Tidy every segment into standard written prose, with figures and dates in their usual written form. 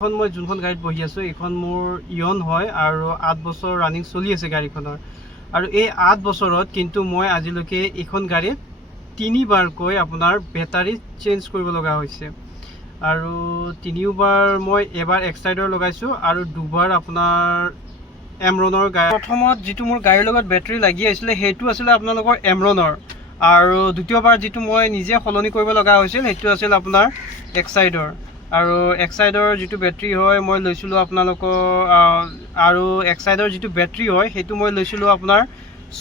এখন মই যোনখন গাড়ীত বহি আছোঁ এইখন মোৰ ইয়ন হয় আৰু 8 বছৰ ৰানিং চলি আছে গাড়ীখনৰ। আৰু এই 8 বছৰত কিন্তু মই আজিলৈকে এইখন গাড়ীত 3বাৰকৈ আপোনাৰ বেটাৰী চেঞ্জ কৰিব লগা হৈছে। আৰু 3বাৰ মই এবাৰ এক্সাইডৰ লগাইছোঁ আৰু 2বাৰ আপোনাৰ এমৰনৰ গাড়ী। প্ৰথমত যিটো মোৰ গাড়ীৰ লগত বেটাৰী লাগি আহিছিলে সেইটো আছিলে আপোনালোকৰ এমৰনৰ, আৰু দ্বিতীয়বাৰ যিটো মই নিজে সলনি কৰিব লগা হৈছিল সেইটো আছিল আপোনাৰ এক্সাইডৰ। আৰু এক্সাইডৰ যিটো বেটাৰী হয় মই লৈছিলোঁ আপোনালোকৰ, আৰু এক্সাইডৰ যিটো বেটাৰী হয় সেইটো মই লৈছিলোঁ আপোনাৰ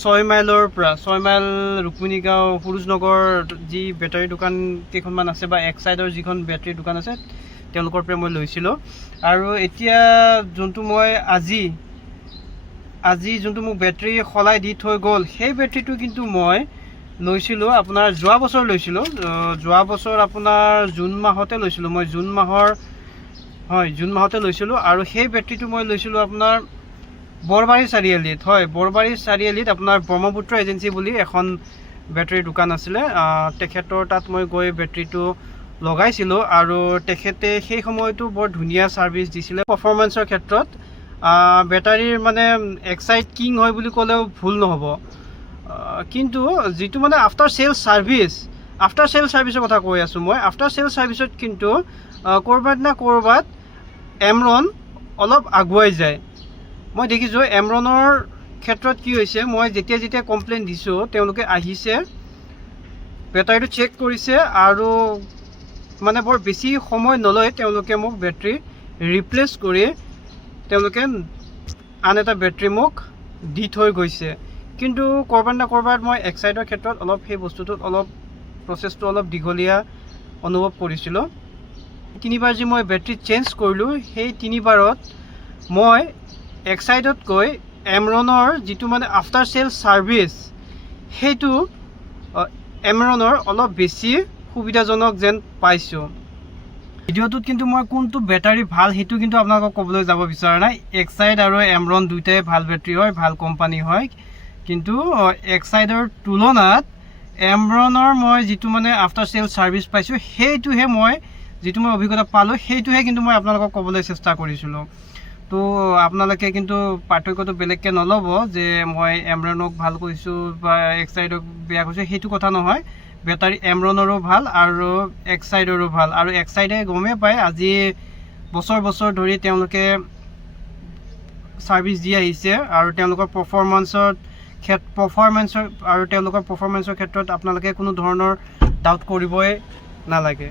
6 মাইলৰ পৰা। 6 মাইল ৰুক্মিণী গাঁও সুৰুজনগৰ যি বেটাৰী দোকান কেইখনমান আছে বা এক্সাইডৰ যিখন বেটাৰী দোকান আছে তেওঁলোকৰ পৰা মই লৈছিলোঁ। আৰু এতিয়া যোনটো মই আজি যোনটো মোক বেটাৰী সলাই দি থৈ গ'ল সেই বেটাৰীটো কিন্তু মই লৈছিলোঁ আপোনাৰ যোৱা বছৰ লৈছিলোঁ। যোৱা বছৰ আপোনাৰ জুন মাহতে লৈছিলোঁ, মই জুন মাহতে লৈছিলোঁ। আৰু সেই বেটাৰীটো মই লৈছিলোঁ আপোনাৰ বৰবাৰী চাৰিআলিত। হয়, বৰবাৰী চাৰিআলিত আপোনাৰ ব্ৰহ্মপুত্ৰ এজেঞ্চি বুলি এখন বেটাৰী দোকান আছিলে, তেখেতৰ তাত মই গৈ বেটাৰীটো লগাইছিলোঁ। আৰু তেখেতে সেই সময়তো বৰ ধুনীয়া ছাৰ্ভিচ দিছিলে পাৰফৰ্মেঞ্চৰ ক্ষেত্ৰত। বেটাৰীৰ মানে এক্সাইড কিং হয় বুলি ক'লেও ভুল নহ'ব। কিন্তু যিটো মানে আফটাৰ চেল ছাৰ্ভিচৰ কথা কৈ আছোঁ মই, আফটাৰ চেল ছাৰ্ভিচত কিন্তু ক'ৰবাত না ক'ৰবাত এমৰন অলপ আগুৱাই যায়। মই দেখিছোঁ এমৰনৰ ক্ষেত্ৰত কি হৈছে, মই যেতিয়া কমপ্লেইন দিছোঁ তেওঁলোকে আহিছে, বেটাৰীটো চেক কৰিছে আৰু মানে বৰ বেছি সময় নলয় তেওঁলোকে মোক বেটাৰী ৰিপ্লেচ কৰি তেওঁলোকে আন এটা বেটাৰী মোক দি থৈ গৈছে। কিন্তু ক'ৰবাত না ক'ৰবাত মই এক্সাইডৰ ক্ষেত্ৰত অলপ সেই বস্তুটোত অলপ প্ৰচেছটো অলপ দীঘলীয়া অনুভৱ কৰিছিলোঁ। 3বাৰ যি মই বেটাৰী চেঞ্জ কৰিলোঁ সেই 3বাৰত মই এক্সাইডতকৈ এমৰনৰ যিটো মানে আফটাৰ চেল ছাৰ্ভিচ সেইটো এমৰনৰ অলপ বেছি সুবিধাজনক যেন পাইছোঁ। ভিডিঅ'টোত কিন্তু মই কোনটো বেটাৰী ভাল সেইটো কিন্তু আপোনালোকক ক'বলৈ যাব বিচৰা নাই। এক্সাইড আৰু এমৰন দুয়োটাই ভাল বেটাৰী হয়, ভাল কোম্পানী হয়, কিন্তু এক্সাইডৰ তুলনাত এমৰনৰ মই যিটো মানে আফটাৰ চেল ছাৰ্ভিচ পাইছোঁ সেইটোহে মই যিটো মই অভিজ্ঞতা পালোঁ সেইটোহে কিন্তু মই আপোনালোকক ক'বলৈ চেষ্টা কৰিছিলোঁ। তো আপোনালোকে কিন্তু পাৰ্থক্যটো বেলেগকৈ নল'ব যে মই এমৰনক ভাল কৈছোঁ বা এক্সাইডক বেয়া কৈছোঁ, সেইটো কথা নহয়। বেটাৰী এমৰনৰো ভাল আৰু এক্সাইডৰো ভাল। আৰু এক্সাইডে গমেই পায় আজি বছৰ ধৰি তেওঁলোকে ছাৰ্ভিচ দি আহিছে আৰু তেওঁলোকৰ পাৰফৰ্মেঞ্চৰ ক্ষেত্ৰত আপোনালোকে কোনো ধৰণৰ ডাউট কৰিবই নালাগে।